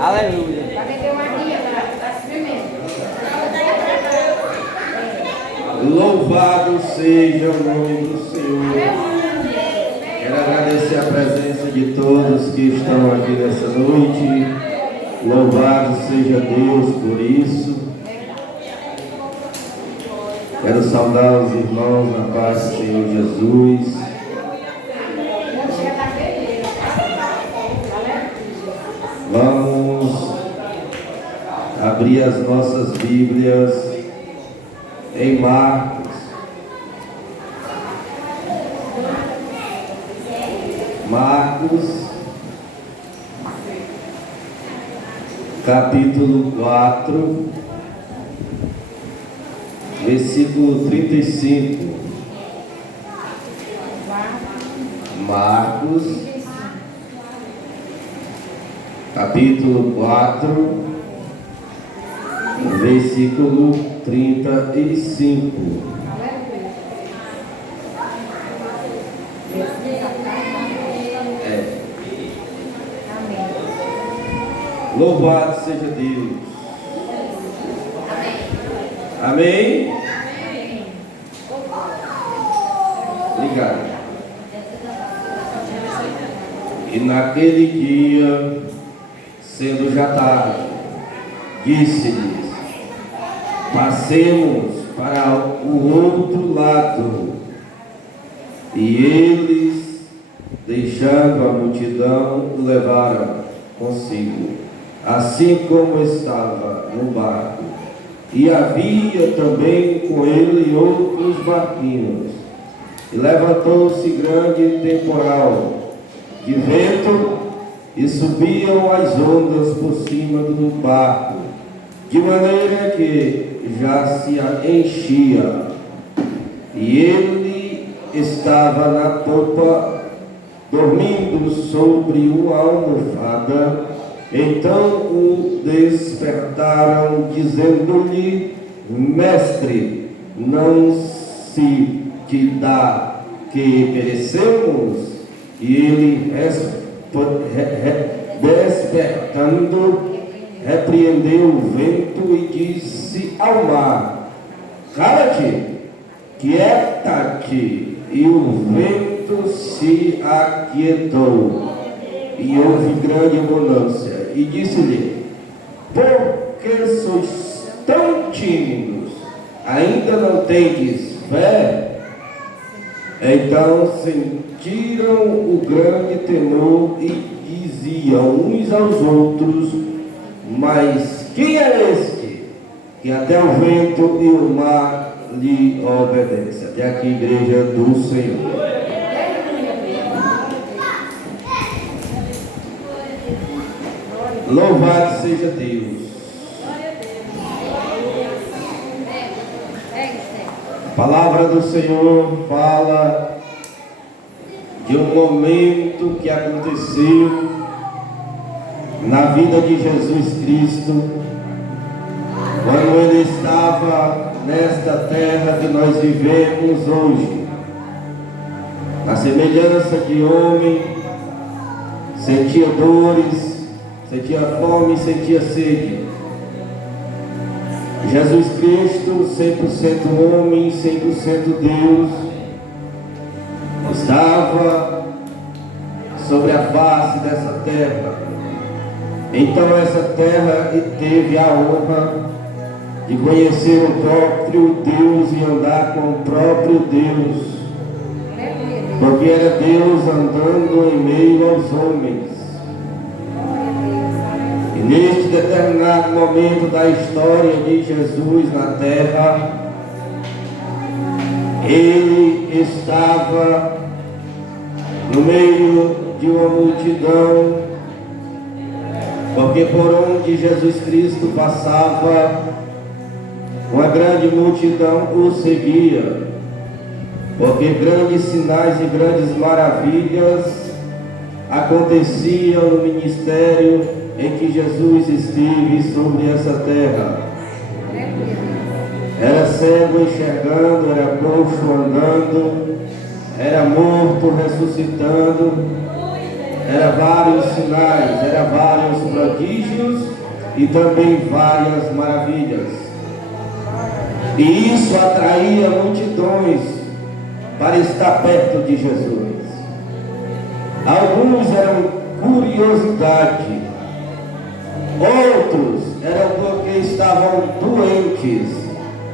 Aleluia. Louvado seja o nome do Senhor. Quero agradecer a presença de todos que estão aqui nessa noite. Louvado seja Deus por isso. Quero saudar os irmãos na paz do Senhor Jesus. Vamos abrir as nossas Bíblias em Marcos. Marcos, capítulo 4, versículo 35. Marcos, capítulo 4, versículo 35. Louvado seja Deus. Amém? Obrigado. E naquele dia, sendo já tarde, disse-lhes: passemos para o outro lado. E eles, deixando a multidão, o levaram consigo, assim como estava no barco. E havia também com ele outros barquinhos. E levantou-se grande temporal de vento, e subiam as ondas por cima do barco, de maneira que já se enchia. E ele estava na popa, dormindo sobre uma almofada. Então o despertaram, dizendo-lhe: Mestre, não se te dá que perecemos? E ele, despertando, repreendeu o vento e disse ao mar: cala-te, quieta-te. E o vento se aquietou, e houve grande bonança. E disse-lhe: por que sois tão tímidos? Ainda não tendes fé? Então sentiram o grande temor e diziam uns aos outros: mas quem é este que até o vento e o mar lhe obedecem? Até aqui, igreja do Senhor. Louvado seja Deus. A palavra do Senhor fala de um momento que aconteceu na vida de Jesus Cristo, quando ele estava nesta terra que nós vivemos hoje. Na semelhança de homem, sentia dores, sentia fome, sentia sede. Jesus Cristo, 100% homem, 100% Deus, estava sobre a face dessa terra. Então essa terra teve a honra de conhecer o próprio Deus e andar com o próprio Deus, porque era Deus andando em meio aos homens. E neste determinado momento da história de Jesus na terra, ele estava no meio de uma multidão porque por onde Jesus Cristo passava, uma grande multidão o seguia, porque grandes sinais e grandes maravilhas aconteciam no ministério em que Jesus esteve sobre essa terra. Era cego enxergando, era coxo andando, era morto ressuscitando, era vários sinais, era vários prodígios e também várias maravilhas. E isso atraía multidões para estar perto de Jesus. Alguns eram curiosidade, outros eram porque estavam doentes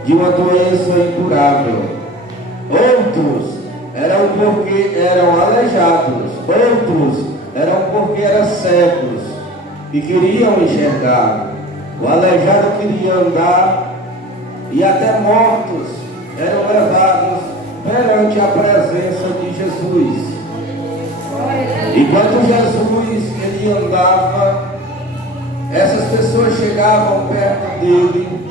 de uma doença incurável, outros eram porque eram aleijados, outros eram porque eram cegos e queriam enxergar. O aleijado queria andar e até mortos eram levados perante a presença de Jesus. E quando Jesus ele andava, essas pessoas chegavam perto dele,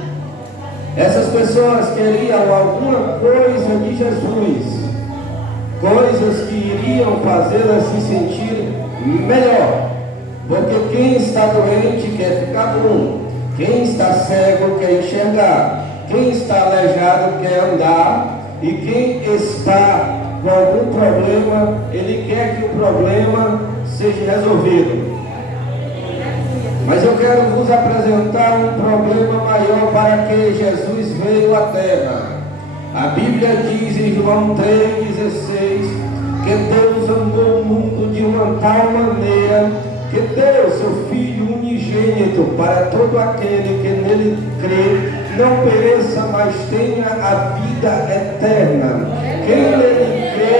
essas pessoas queriam alguma coisa de Jesus, coisas que iriam fazê-las se sentir melhor, porque quem está doente quer ficar bom, quem está cego quer enxergar, quem está aleijado quer andar, e quem está com algum problema, ele quer que o problema seja resolvido. Mas eu quero vos apresentar um problema maior para que Jesus veio à terra. A Bíblia diz em João 3,16 que Deus amou o mundo de uma tal maneira que deu seu Filho unigênito para todo aquele que nele crê, não pereça, mas tenha a vida eterna. Quem nele crê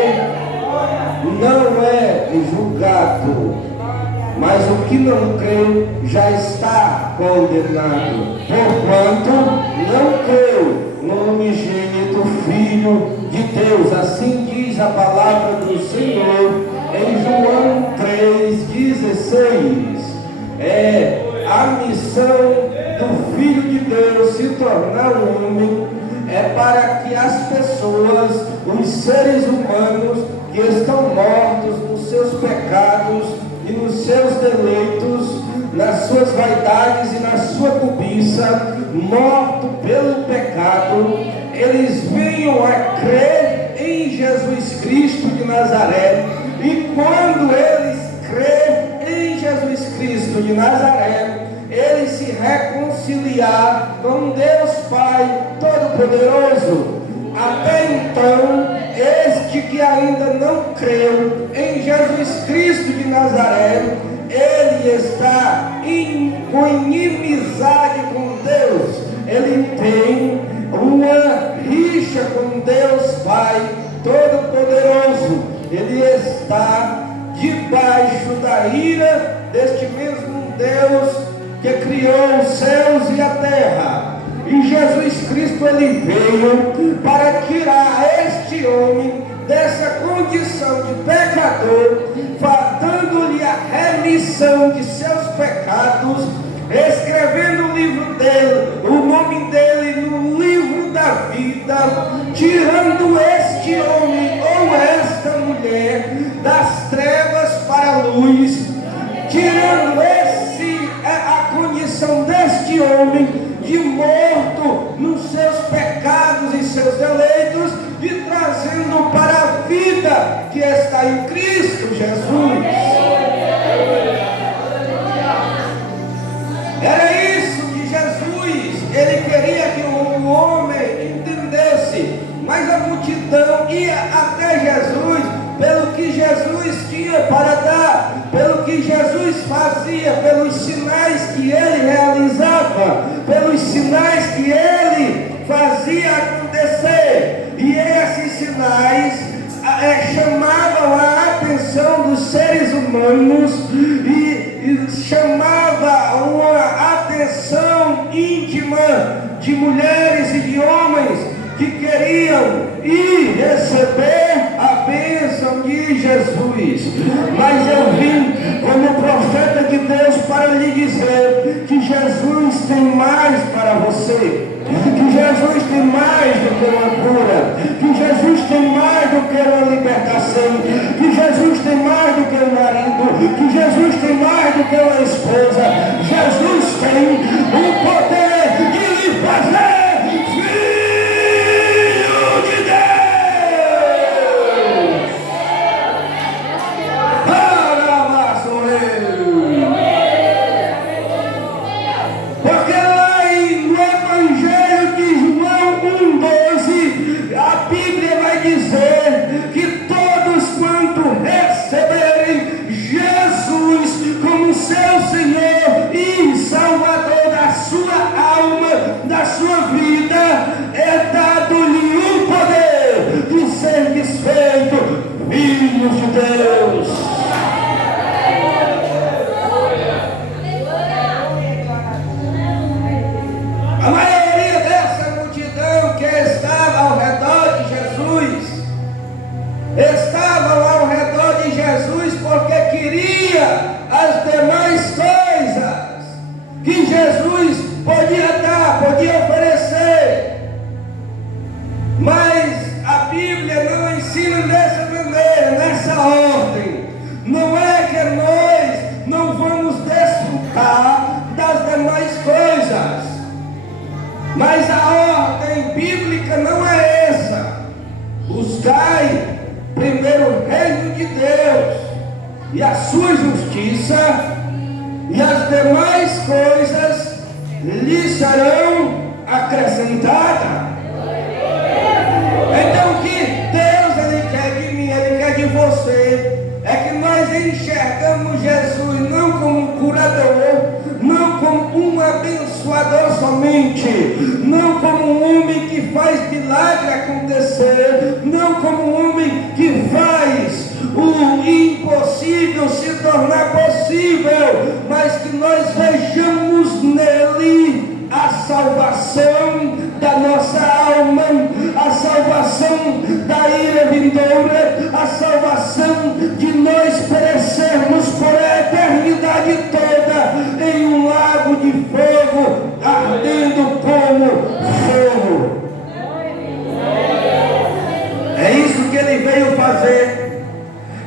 não é julgado, mas o que não crê já está condenado, porquanto não creu no unigênito Filho de Deus. Assim diz a palavra do Senhor em João 3,16. A missão do Filho de Deus se tornar homem é para que as pessoas, os seres humanos que estão mortos nos seus pecados e nos seus deleitos, nas suas vaidades e na sua cobiça, morto pelo pecado, eles venham a crer em Jesus Cristo de Nazaré. E quando eles crêem em Jesus Cristo de Nazaré, eles se reconciliar com Deus Pai Todo-Poderoso. Até então, este que ainda não creu em Jesus Cristo de Nazaré, ele está com inimizade com Deus, ele tem uma rixa com Deus Pai Todo-Poderoso, ele está debaixo da ira deste mesmo Deus que criou os céus e a terra. E Jesus Cristo ele veio para tirar este homem dessa condição de pecador, dando-lhe a remissão de seus pecados, escrevendo o livro dele, o nome dele no livro da vida, tirando este homem ou esta mulher das trevas para a luz, tirando a condição deste homem de morto nos seus pecados e seus deleitos, e trazendo para a vida que está em Cristo Jesus. Era isso que Jesus, ele queria que o homem entendesse, mas a multidão ia até Jesus pelo que Jesus tinha para dar, pelo que Jesus fazia, pelos sinais que ele realizava, pelos sinais que ele fazia acontecer. E esses sinais chamavam a atenção dos seres humanos e chamava uma atenção íntima de mulheres e de homens que queriam ir receber a bênção bênção de Jesus, mas eu vim como profeta de Deus para lhe dizer que Jesus tem mais para você, que Jesus tem mais do que uma cura, que Jesus tem mais do que uma libertação, que Jesus tem mais do que um marido, que Jesus tem mais do que uma esposa. Jesus tem o poder de lhe fazer filhos de Deus. A maioria dessa multidão que estava ao redor de Jesus, estavam ao redor de Jesus porque queria as demais coisas que Jesus podia dar, podia oferecer. Mas a Bíblia não ensina dessa maneira, nessa ordem. Não é que nós não vamos desfrutar das demais coisas, mas a ordem bíblica não é essa. Buscai primeiro o reino de Deus e a sua justiça, e as demais coisas lhe serão acrescentadas. Então o que Deus ele quer de mim, ele quer de você, é que nós enxergamos Jesus não como um curador, não como um abençoador somente, não como um homem que faz milagre acontecer, não como um homem que faz o impossível se tornar possível, mas que nós vejamos nele a salvação da nossa alma, a salvação da ira vindoura, a salvação de nós perecermos por a eternidade toda em um lago de fogo ardendo como fogo. É isso que ele veio fazer,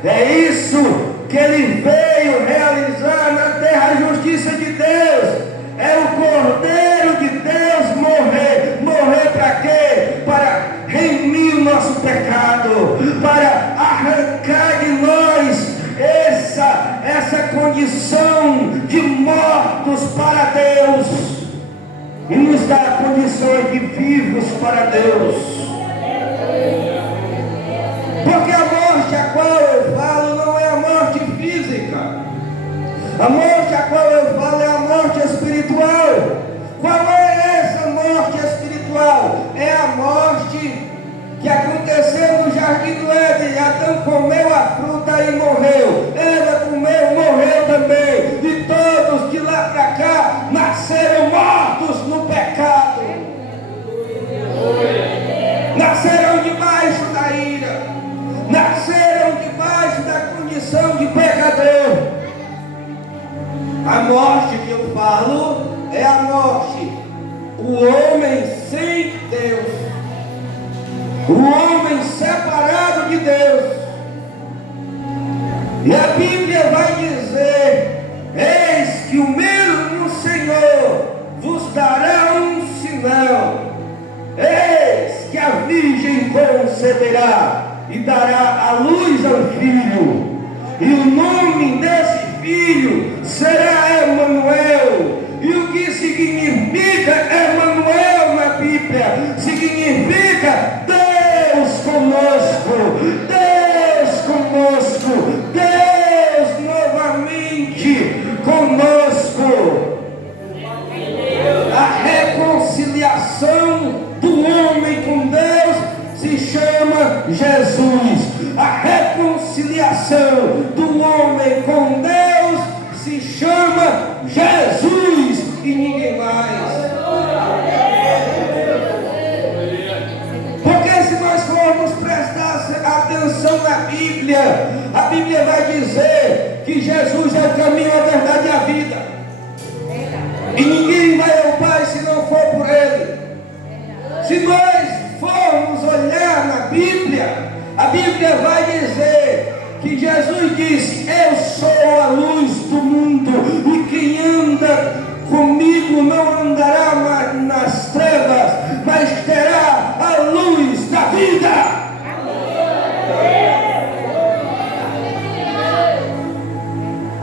é isso que ele veio realizar na terra, a justiça de Deus. É o Cordeiro de Deus morrer. Morrer para quê? Para remir o nosso pecado, para arrancar de nós essa condição de mortos para Deus e nos dar condições de vivos para Deus. Porque a morte a qual eu falo não é a morte física. A morte a qual eu falo é a morte espiritual. Qual é essa morte espiritual? É a morte que aconteceu no jardim do Éden. Adão comeu a fruta e morreu. Eva comeu, morreu também. E todos de lá para cá nasceram mortos no pecado. Nasceram debaixo da ira. Nasceram debaixo da condição de pecador. A morte que eu falo é a morte, o homem sem Deus, o homem separado de Deus. E a Bíblia vai dizer: eis que o mesmo Senhor vos dará um sinal, eis que a virgem conceberá e dará à luz a um filho, e o nome desse filho será Emanuel. E o que significa Emanuel na Bíblia? Significa Deus conosco, Deus conosco, Deus novamente conosco. A reconciliação do homem com Deus se chama Jesus. A reconciliação do homem com Deus se chama Jesus e ninguém mais. Porque se nós formos prestar atenção na Bíblia, a Bíblia vai dizer que Jesus é o caminho, a verdade e a vida. E ninguém vai ao Pai se não for por Ele. Se nós formos olhar na Bíblia, a Bíblia vai dizer que Jesus disse: eu sou a luz do mundo, e quem anda comigo não andará mais nas trevas, mas terá a luz da vida.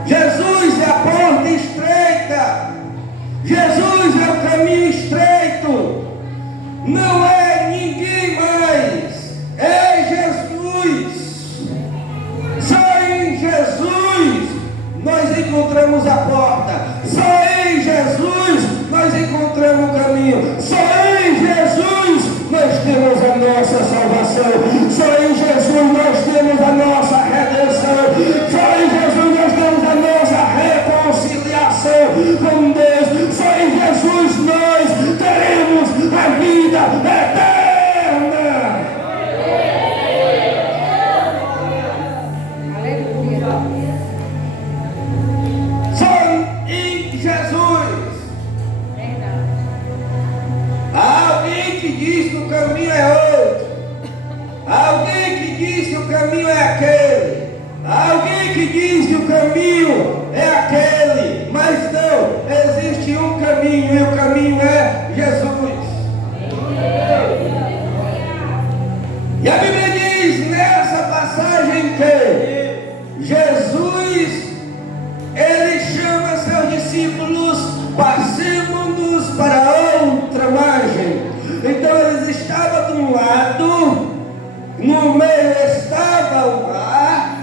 Jesus é a porta estreita, Jesus é o caminho estreito, não é ninguém mais, é Jesus. Só em Jesus nós encontramos a porta, só em Jesus nós encontramos o caminho, só em Jesus nós temos a nossa salvação, só em Jesus nós temos a nossa redenção, só em Jesus nós temos a nossa reconciliação com Deus, só em Jesus nós teremos a vida eterna. Só em Jesus. Há alguém que diz que o caminho é outro, há alguém que diz que o caminho é aquele, há alguém que diz que o caminho é aquele, mas não, existe um caminho e o caminho é Jesus. E a Bíblia diz nessa passagem que Jesus, ele chama seus discípulos: passemos-nos para outra margem. Então eles estavam de um lado, no meio estava o mar,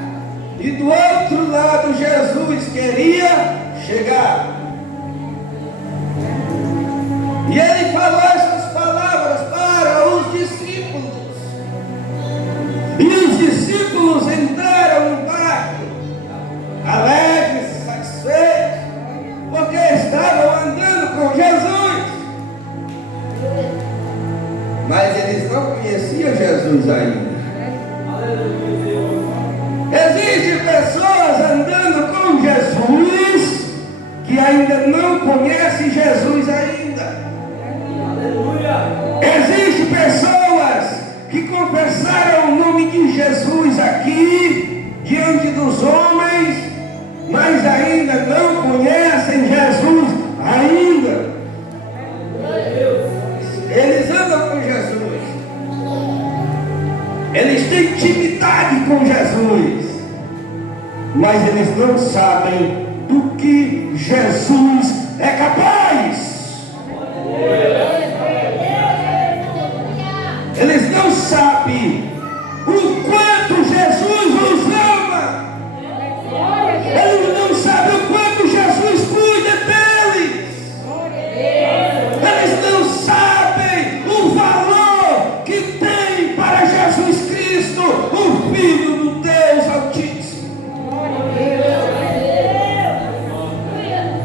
e do outro lado Jesus queria chegar. E ele falou essas palavras para os discípulos. E os discípulos entraram no barco, alegres, satisfeitos, porque estavam andando com Jesus. Mas eles não conheciam Jesus ainda. Existem pessoas andando com Jesus que ainda não conhecem Jesus ainda. Existem pessoas que confessaram o nome de Jesus aqui diante dos homens, mas ainda não conhecem Jesus ainda. Eles andam com Jesus, eles têm intimidade com Jesus, mas eles não sabem do que Jesus é capaz. Eles não sabem o quanto Jesus os ama. Eles não sabem o quanto Jesus cuida deles. Eles não sabem o valor que tem para Jesus Cristo, o Filho do Deus Altíssimo.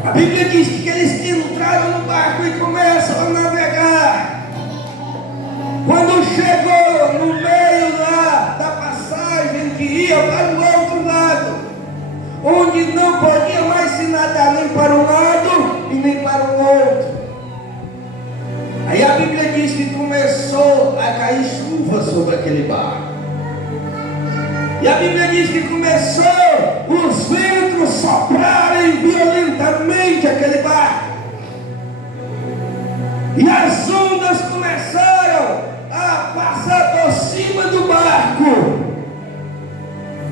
A Bíblia diz que eles entraram no barco e começam a navegar. Quando chegou no meio lá da passagem que ia para o outro lado, onde não podia mais se nadar nem para um lado e nem para o outro, aí a Bíblia diz que começou a cair chuva sobre aquele barco. E a Bíblia diz que começou os ventos soprarem violentamente aquele barco. E as ondas começaram a passar por cima do barco.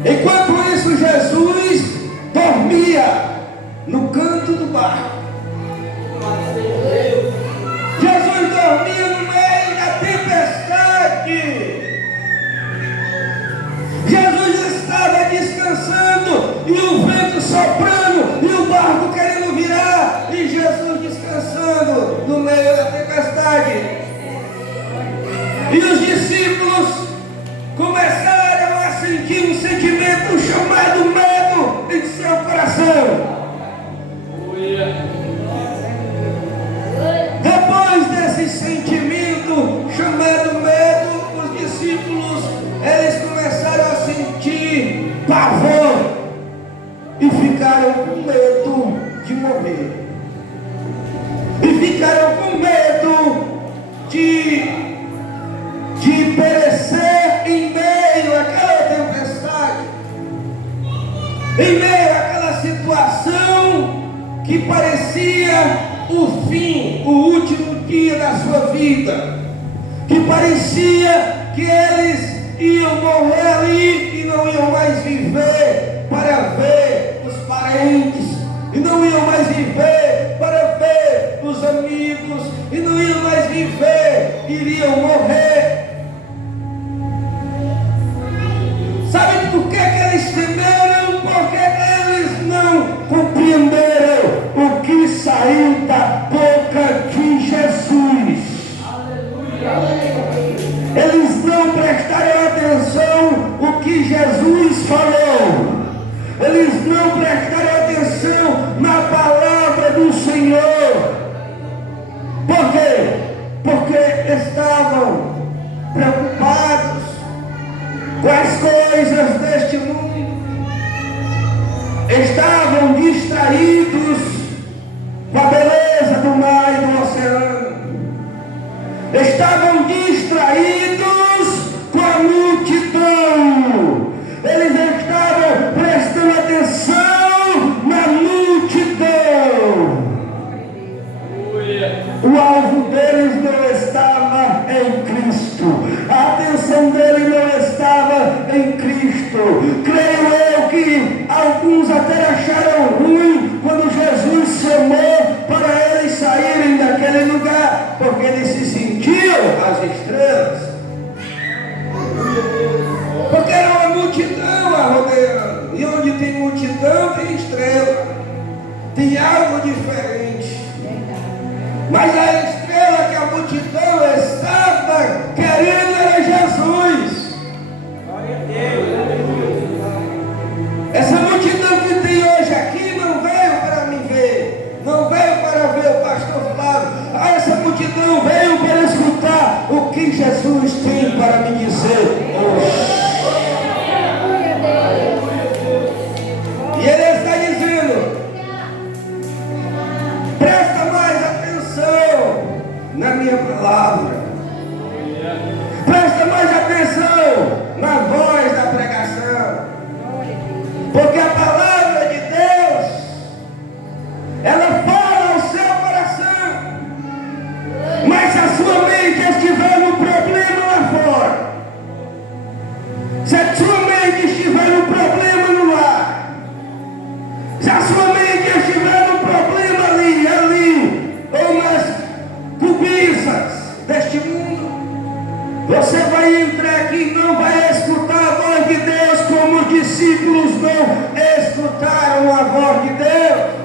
Enquanto isso, Jesus dormia no canto do barco. Jesus dormia no meio da tempestade. Jesus estava descansando e o vento soprando e o barco querendo virar, e Jesus descansando no meio da tempestade. E os discípulos começaram a sentir um sentimento chamado medo em seu coração. ficaram com medo de perecer em meio àquela tempestade, em meio àquela situação que parecia o fim, o último dia da sua vida, que parecia que eles iam morrer ali e não iam mais viver para ver os parentes, e não iam mais viver para ver os amigos, e não iam mais viver, iriam morrer. Sabe por que eles temeram? Porque eles não compreenderam o que saiu da boca de Jesus. Eles não prestaram atenção o que Jesus falou. Eles não prestaram atenção na palavra do Senhor. Por quê? Porque estavam preocupados com as coisas deste mundo, estavam distraídos com a beleza do mar e do oceano, estavam distraídos com a multidão, eles estavam prestando atenção na multidão. O alvo deles não estava em Cristo, a atenção deles não estava em Cristo. Creio eu que alguns até acharam ruim quando Jesus chamou para eles saírem daquele lugar, porque eles se sentiam as estrelas, porque era uma multidão a rodeando, e onde tem multidão tem estrela, tem algo diferente. Mas a estrela que a multidão estava querendo era Jesus. Essa multidão que tem hoje aqui não veio para me ver, não veio para ver o pastor Flávio. Essa multidão veio para escutar o que Jesus tem para me dizer hoje. E ele está dizendo: presta mais atenção na minha palavra, presta mais atenção na voz da pregação, porque a palavra de Deus, ela fala ao seu coração. Mas se a sua mente estiver no problema lá fora, se a sua mente estiver no problema no lar, se a sua mente estiver no problema ali, ou nas cobiças deste mundo, você vai entrar aqui e não vai escutar a voz de Deus como os discípulos não escutaram a voz de Deus.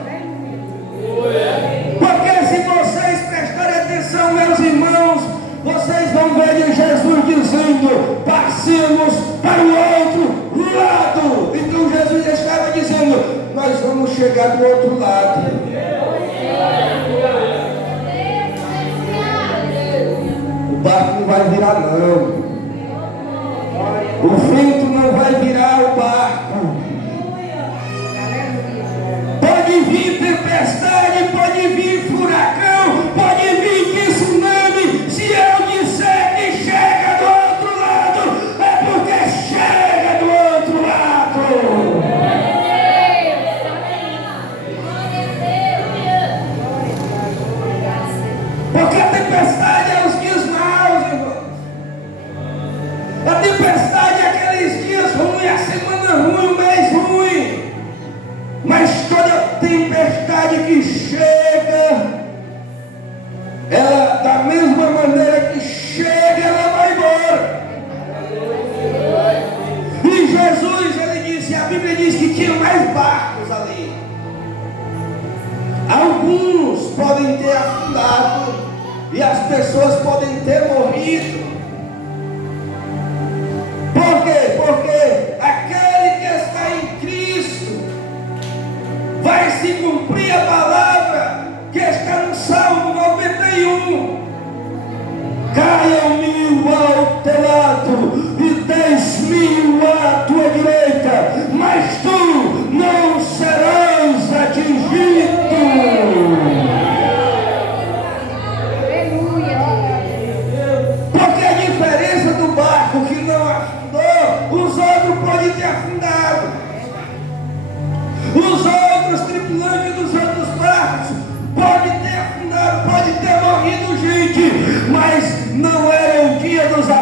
Porque se vocês prestarem atenção, meus irmãos, vocês vão ver Jesus dizendo: passemos para o outro lado. Então Jesus estava dizendo: nós vamos chegar do outro lado. O barco não vai virar não. O vento não vai virar o barco. Pode vir tempestade, pode vir furacão, pode vir tsunami. Se eu disser que chega do outro lado, é porque chega do outro lado. Porque a tempestade é os dias maus, irmãos. A tempestade é aqueles dias ruins, a semana ruim, o mês ruim. Mas toda tempestade que chega, ela, da mesma maneira que chega, ela vai embora. E Jesus, ele disse, a Bíblia diz que tinha mais barcos ali. Alguns podem ter afundado e as pessoas podem ter morrido. Por quê? Porque aquele que está em Cristo vai se cumprir a palavra que está no Salmo 91. Caiam 1000 ao teu lado e 10.000 à tua direita, mas tu não serás atingido.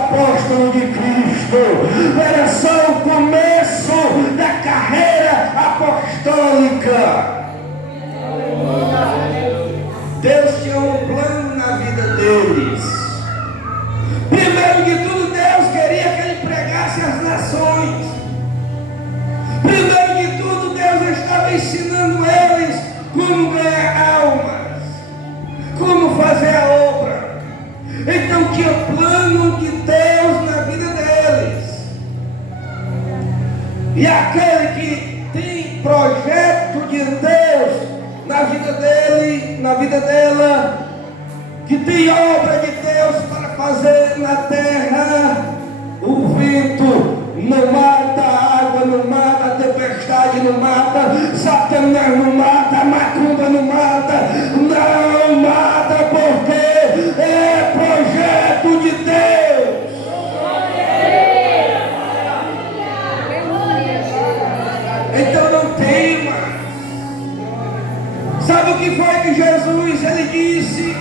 apóstolo de Cristo, era só o começo da carreira apostólica. Deus tinha um plano na vida deles. Primeiro de tudo, Deus queria que ele pregasse às nações. Primeiro de tudo, Deus estava ensinando eles como ganhar almas, como fazer a obra. Então tinha plano de Deus na vida deles. E aquele que tem projeto de Deus na vida dele, na vida dela, que tem obra de Deus para fazer na terra, o vento não mata, a água não mata, a tempestade não mata, Satanás não mata, a macumba não mata, não mata, porque é projeto de Deus. Então não teima. Sabe o que foi que Jesus ele disse?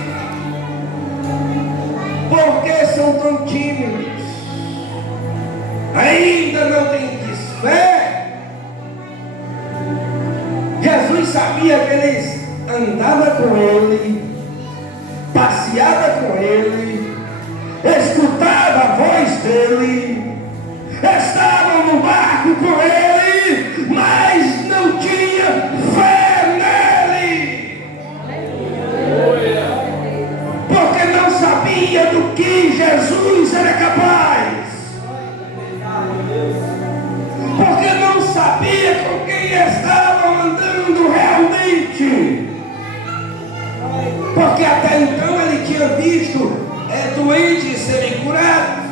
Por que são tão tímidos? Ainda não tendes fé? Jesus sabia que eles andavam com ele, passeavam com ele, escutavam a voz dele, estavam no barco com ele, mas não tinha fé nele. Porque não sabia do que Jesus era capaz. Porque não sabia com quem estavam andando realmente. Porque até então ele tinha visto doentes serem curados,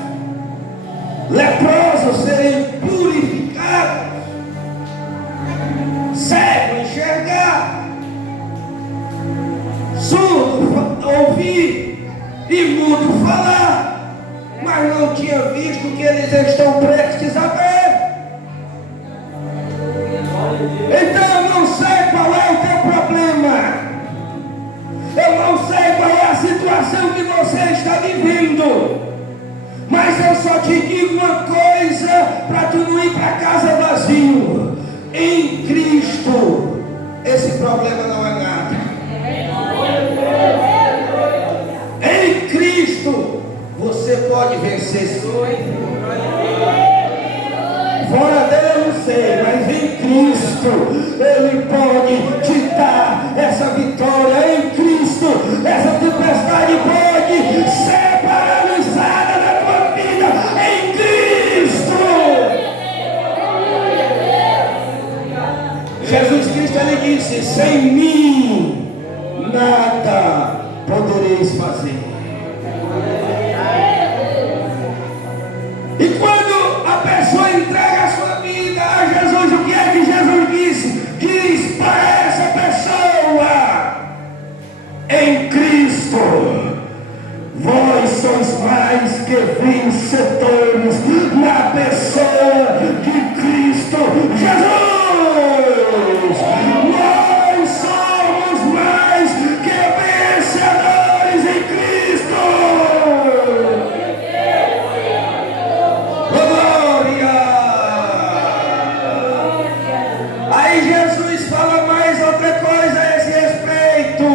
leprosos serem purificados, cego enxergar, surdo ouvir e mudo falar, mas não tinha visto que eles estão prestes a ver. Então eu não sei qual é o teu problema, eu não sei qual é a situação que você está vivendo, mas eu só te digo uma coisa para tu não ir para casa vazio. Em Cristo esse problema não é nada. Em Cristo você pode vencer. Fora dele eu não sei, mas em Cristo ele pode te dar essa vitória. Em Cristo essa tempestade pode ser paralisada na tua vida. Em Cristo Jesus Cristo ele disse: sem mim nada podereis fazer. E quando a pessoa entrega a sua vida a Jesus, o que é que Jesus disse? Diz para essa pessoa: em Cristo vós sois mais que vencedores, na pessoa de Cristo Jesus. Nós somos mais que vencedores em Cristo. Glória! Aí Jesus fala mais outra coisa a esse respeito.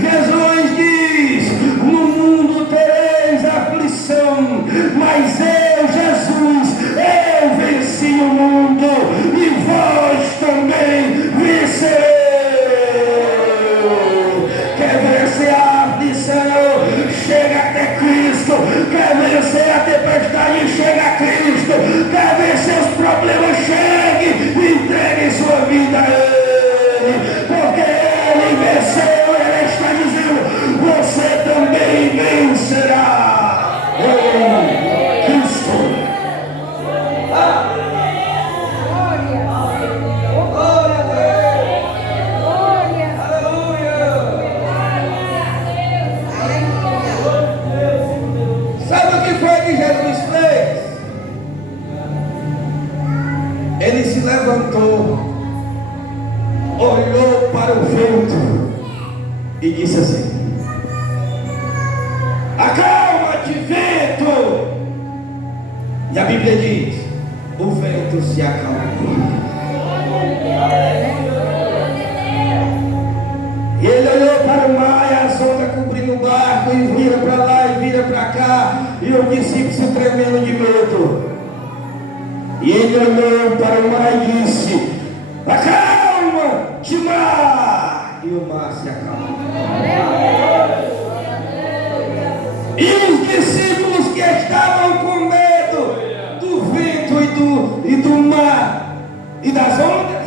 Jesus diz: no mundo tereis aflição, mas eu, Jesus, eu venci o mundo e vós também vencereis. Quer vencer a aflição? Chega até Cristo. Quer vencer a tempestade? Chega a Cristo. Quer vencer os problemas? Chegue e entregue sua vida a Ele, porque Ele venceu. Ele está dizendo: você também vencerá em Cristo. Sabe o que foi que Jesus fez? Ele se levantou, olhou para o vento e disse assim: acalma-te, vento, Bíblia diz: o vento se acalmou. E ele olhou para o mar e as ondas cobrindo o barco, e vira para lá e vira para cá, e os discípulos se tremendo de medo. E ele olhou para o mar e disse: acalma-te, mar! E o mar se acalmou. E os discípulos que estavam com medo do vento e do mar e das ondas,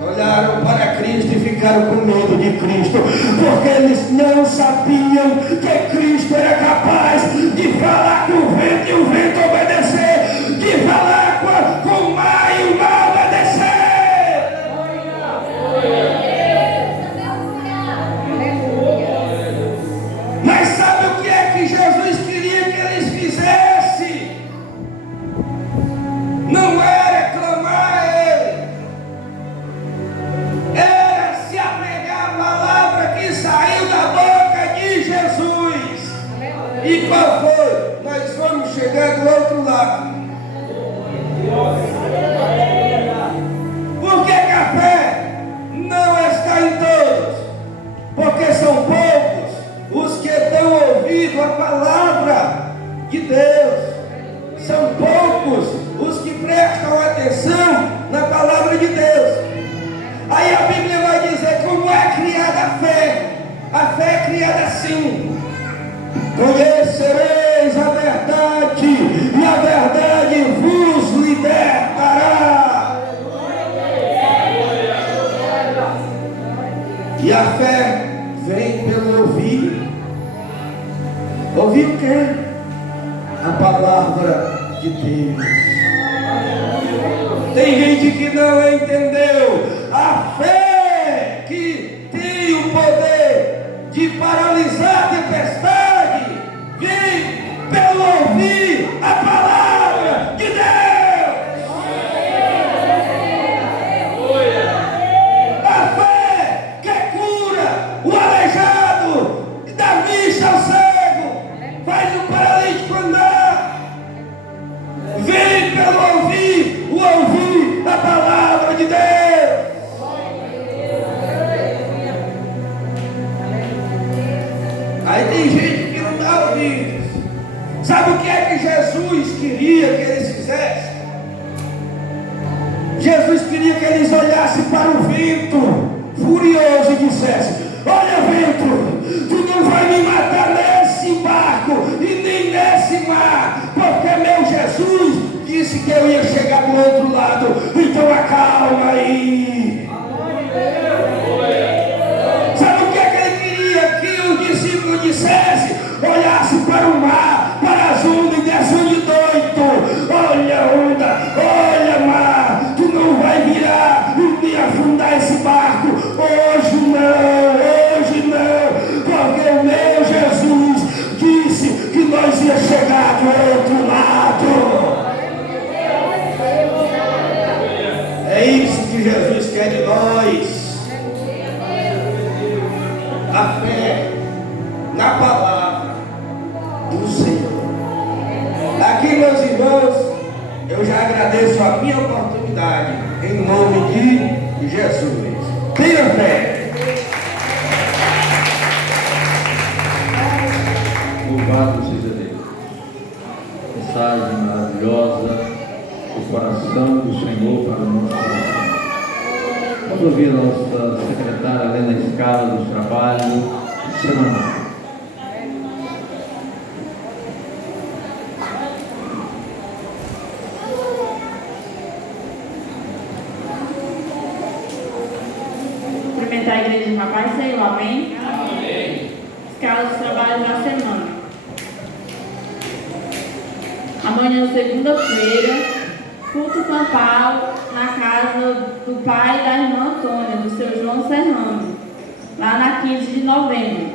olharam para Cristo e ficaram com medo de Cristo, porque eles não sabiam que Cristo era capaz de falar com o vento e o vento obedecer, de falar com o mar e o mar obedecer. Mas sabe o que é que Jesus queria que eles fizessem? Não era clamar a Ele, era se apegar à palavra que saiu da boca de Jesus. E qual foi? Nós vamos chegar do outro lado. Por que a fé não está em todos? Porque são poucos os que dão ouvido à palavra de Deus. São poucos os que prestam atenção na palavra de Deus. Aí a Bíblia vai dizer como é criada a fé. A fé é criada assim: conhecereis a verdade, e a verdade vos libertará. E a fé vem pelo ouvir. Ouvir o quê? A palavra de Deus. Tem gente que não entendeu a fé que tem o poder de paralisar a tempestade. Vem pelo ouvir a palavra de Deus. A fé que cura o aleijado e dá vista ao cego, faz o paralítico andar. Vem pelo ouvir a palavra de Deus. Aí tem gente que não dá ouvidos. Sabe o que é que Jesus queria que eles fizessem? Jesus queria que eles olhassem para o vento furioso e dissessem: olha, vento, tu não vai me matar nesse barco e nem nesse mar, porque meu Jesus disse que eu ia chegar do outro lado, então acalma aí. Sabe o que é que ele queria que os discípulos dissessem? Olhassem para o mar, para as ondas e dessem de doido: olha onda, olha mar, tu não vai virar e nem afundar esse barco, hoje não, porque o meu Jesus disse que nós ia chegar do outro lado. É isso que Jesus quer de nós. A fé na palavra do Senhor. Aqui, meus irmãos, eu já agradeço a minha oportunidade em nome de Jesus. Tenha fé. Louvado seja Deus. Mensagem maravilhosa, o coração do Senhor para o nosso coração. Vamos ouvir a nossa secretária lendo a escala dos trabalhos semanal. Cumprimentar a igreja de Papai Senhor, amém? Amém. Escala dos trabalhos da semana. Amanhã, segunda-feira, culto campal na casa do pai e da irmã Antônia, do seu João Serrano, lá na 15 de novembro.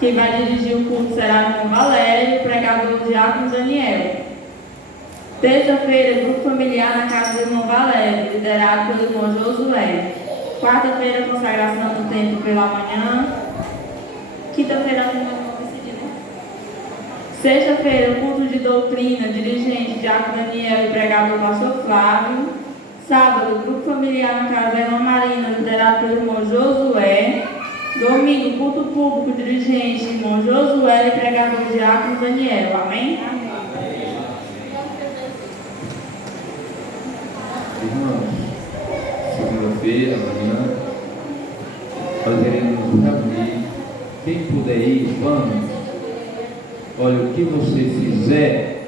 Quem vai dirigir o culto será o irmão Valério, pregador Diácono Daniel. Terça-feira, grupo familiar na casa do irmão Valério, liderado pelo irmão Josué. Quarta-feira, consagração do templo pela manhã. Quinta-feira, Sexta-feira, culto de doutrina, dirigente Diácono Daniel e pregador Pastor Flávio. Sábado, grupo familiar na casa da irmã Marina, liderado pelo irmão Josué. Domingo, culto público, dirigente irmão Josué e pregador Diácono Daniel. Amém? Irmãos, segunda-feira, amanhã, nós iremos nos reunir. Quem puder ir, vamos. Olha, o que você fizer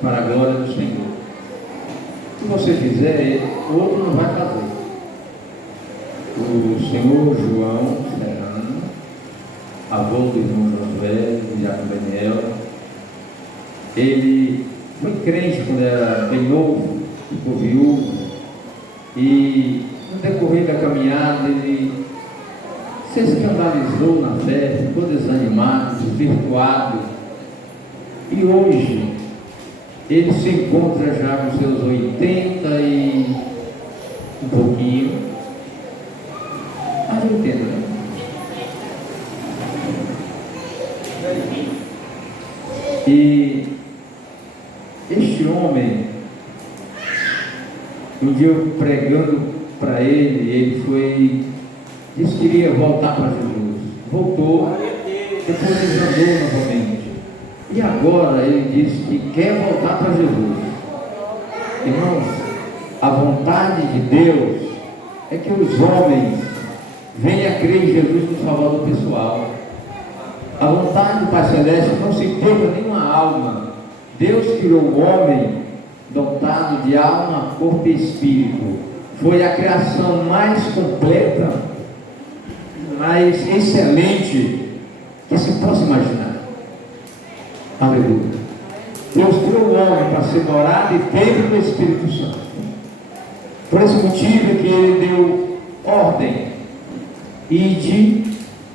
para a glória do Senhor. O que você fizer, o outro não vai fazer. O senhor João Serrano, avô do irmão Josué, do Diácono Daniel, ele foi crente quando era bem novo, ficou viúvo, e no decorrer da caminhada ele se escandalizou na fé, ficou desanimado, desvirtuado, e hoje ele se encontra já com seus 80 e um pouquinho, mas eu entendo, né? E este homem, um dia eu pregando para ele disse que iria voltar para Jesus. Voltou, depois desandou novamente. E agora ele disse que quer voltar para Jesus. Irmãos, a vontade de Deus é que os homens venham a crer em Jesus como Salvador pessoal. A vontade do Pai Celeste não se perca nenhuma alma. Deus criou o homem dotado de alma, corpo e espírito. Foi a criação mais completa, mais excelente que se possa imaginar. Aleluia. Deus criou o homem para ser morada e templo do Espírito Santo. Por esse motivo que ele deu ordem: ide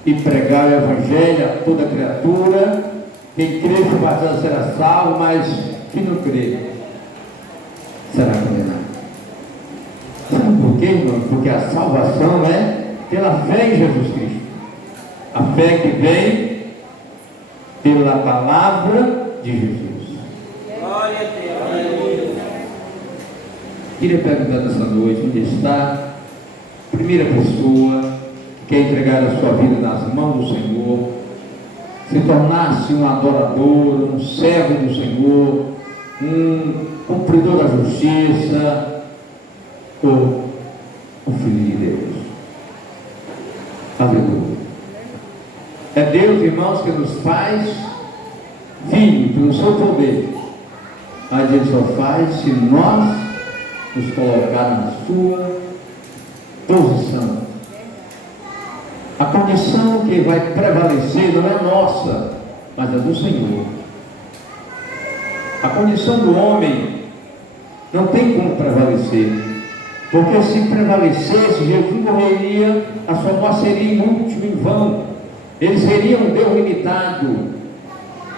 e pregar o Evangelho a toda criatura. Quem crê que batizado será salvo, mas quem não crê será condenado. Sabe por quê, irmão? Porque a salvação é pela fé em Jesus Cristo. A fé que vem pela palavra de Jesus. Glória a Deus. Queria perguntar nessa noite onde está a primeira pessoa que quer entregar a sua vida nas mãos do Senhor, se tornar-se um adorador, um servo do Senhor, um cumpridor da justiça, ou um filho de Deus. Aleluia. É Deus, irmãos, que nos faz filhos pelo seu poder. Mas Ele só faz se nós nos colocar na sua posição. A condição que vai prevalecer não é nossa, mas é do Senhor. A condição do homem não tem como prevalecer, porque se prevalecesse, Jesus morreria, a sua morte seria inútil, em vão. Ele seria um Deus limitado.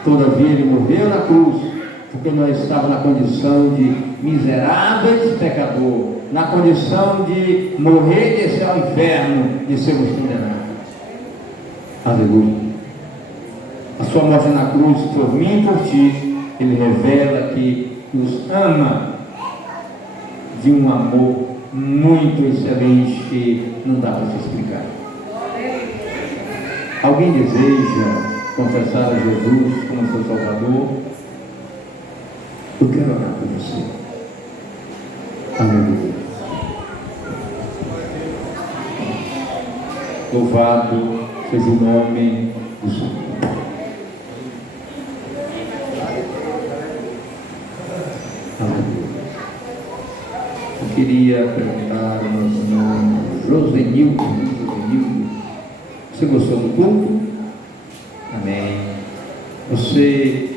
Todavia ele morreu na cruz, porque nós estávamos na condição de miseráveis pecadores, na condição de morrer e descer ao inferno, de sermos condenados. Aleluia. A sua morte na cruz por mim e por ti, ele revela que nos ama de um amor muito excelente que não dá para se explicar. Alguém deseja confessar a Jesus como seu Salvador? Eu quero orar por você. Aleluia. Louvado seja o nome do Senhor. Aleluia. Eu queria perguntar ao nosso irmão Josenildo. Você gostou do culto? Amém. Você